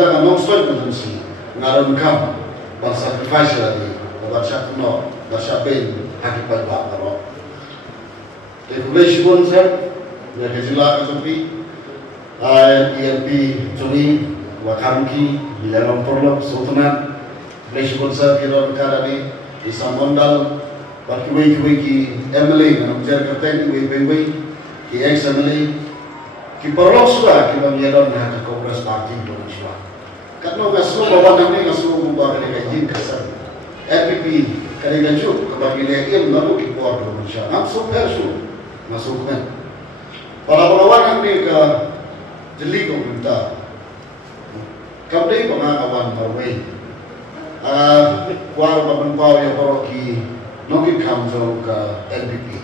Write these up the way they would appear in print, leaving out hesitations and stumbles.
MLA Nongstoiñ si ngaron ngam bang sacrifice lagi baca kuno baca ben hakikat bakaro regulation sir ya kejila ketupi EMP Juni wakamki bilang perlu sultanan regulation sir kiron kadani isang mondal Kiba ki MLA manager kerten kiba ki ex MLA ki perlu sudah kiba menyadon na Kongres Parti Indonesia. Katno ngasu bawa nami ngasu bawa kene kajin kasar. FPP kene ganju kabagi lekim lalu ki kuat Indonesia. Ngasu persu masuk men. Para pelawan kami ke jeli komentar. Kami pengalaman berway. Kuar bapak ya paroki Nongin kamzo ka NPP.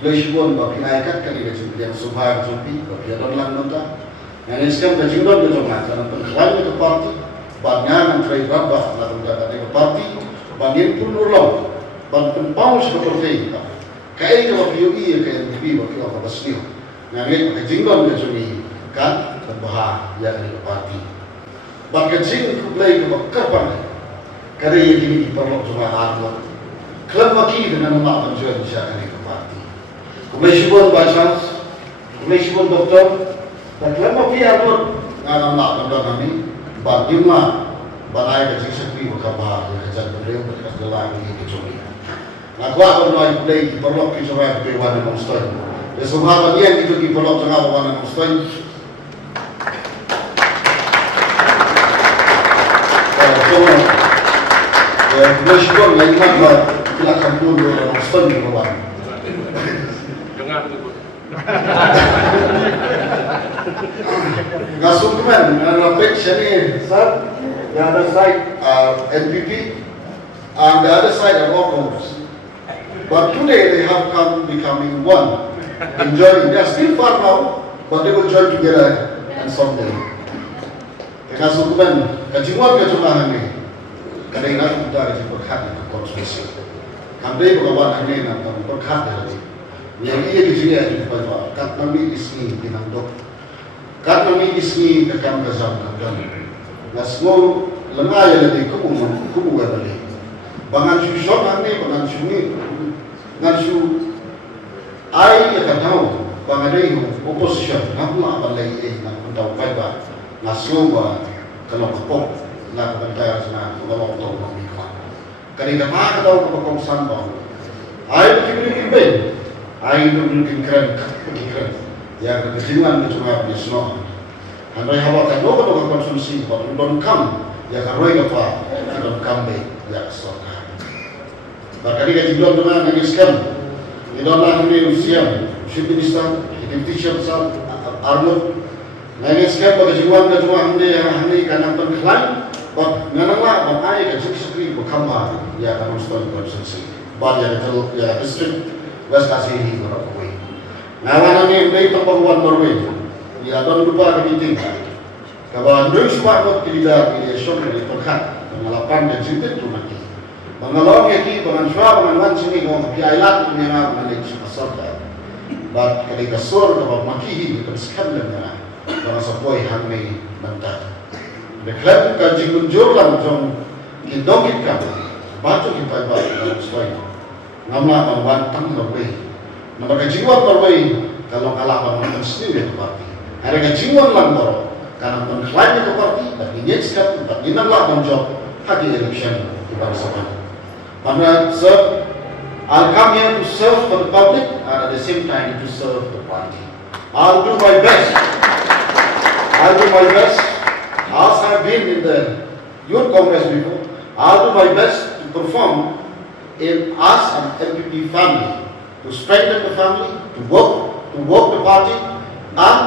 Blesibon bagi aikat kali kecil yang subhar jopi bagi adon lang nota. Yang iskam kajindon betul macam pengkalan ke parti, bangan antrai rabah lalu datang ke parti, bangin pun urlong, bang penpau seperti itu. Kaya ke bagi UI ke NPP bagi apa basniu. Yang kajindon kecil kan berbahaya yang ke parti. Bang kecil kublai ke kapan? Kaya ini perlu cuma arlo. Klub maki dengan nama penjual siapa ni ke parti. Komisi bahasa, komisi doktor, dan klub maki arut dengan nama penjual kami. Bagaimana banai kecil sekali berkabar kerja beliau berkas dalam ini kecuali. Aku akan mulai play perlu kita Gabriel Wahlang. Ya semua bagian itu di perlu tengah Gabriel Nongstoiñ. Komisi lagi mana? Kita kampung Gabriel Nongstoiñ di bawah. Dengar tu. Ngasukuman, nalapit siya ni sir, the other side NPP, and the other side are locals. But today they have come becoming one, enjoying. They are still far now, but they will join together and someday. Ngasukuman, kajimuan kecumahan ni, kadang nak kita ada berkat dengan konspirasi. Kami berkawan ini nak berkat dari. Yang ia dijadikan di bawah kat kami isni binandok, kat kami isni kekam kesam kekam. Nasmo lemah yang lebih kubu balik. Bangan susah kami bangan suni, ngansu ai yang tahu bangadai opposition, nampak balai nak tahu baik naslo kalau kapok nak berkata sana kalau tahu kami kan. Kerana apa tahu kapok sambang, ai kibin. Air itu mungkin keren. Ya kecenderungan itu cuma bisno. Andai hawa kan logo konsumsi, but don't come. Ya karoi apa? Don't come back. Ya soka. Bakari kecenderungan dengan ngiskan. Idola ini usia, chief minister, deputy chief sal, Arnold. Ngiskan kecenderungan cuma hande karena pengklaim, but nganala bangai kecenderungan berkamba. Ya kan Nongstoiñ konsumsi. Banyak itu ya district. Bas kasih ini berapa kue? Nawan ini mulai tempat berway. Ya, don't lupa kepiting. Kalau anda semua kot tidak pilih esok dari perkat, pengalaman dan cinta tu nanti. Pengalong yang pengan suara pengan sini kau pergi island punya nak menaik pasar dah. But ketika sor kalau maki itu sekarang dah. Kalau sepoi hang ni mentah. Deklar kaji munjur lah macam kindong kita. Batu kita buat dalam sesuai. Namla pembantang berway. Nampak kejiwan berway kalau kalah bangun sendiri ke parti. Ada kejiwan lang boro. Karena pengklaimnya ke parti, tapi nyekap, tapi namla menjawab hati election di bangsa kami. Karena sir, I'll come here to serve for the public and at the same time to serve the party. I'll do my best. As I've been in the youth congress before, I'll do my best to perform in us and MPP family, to strengthen the family, to work the party, and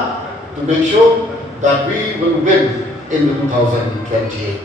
to make sure that we will win in the 2028.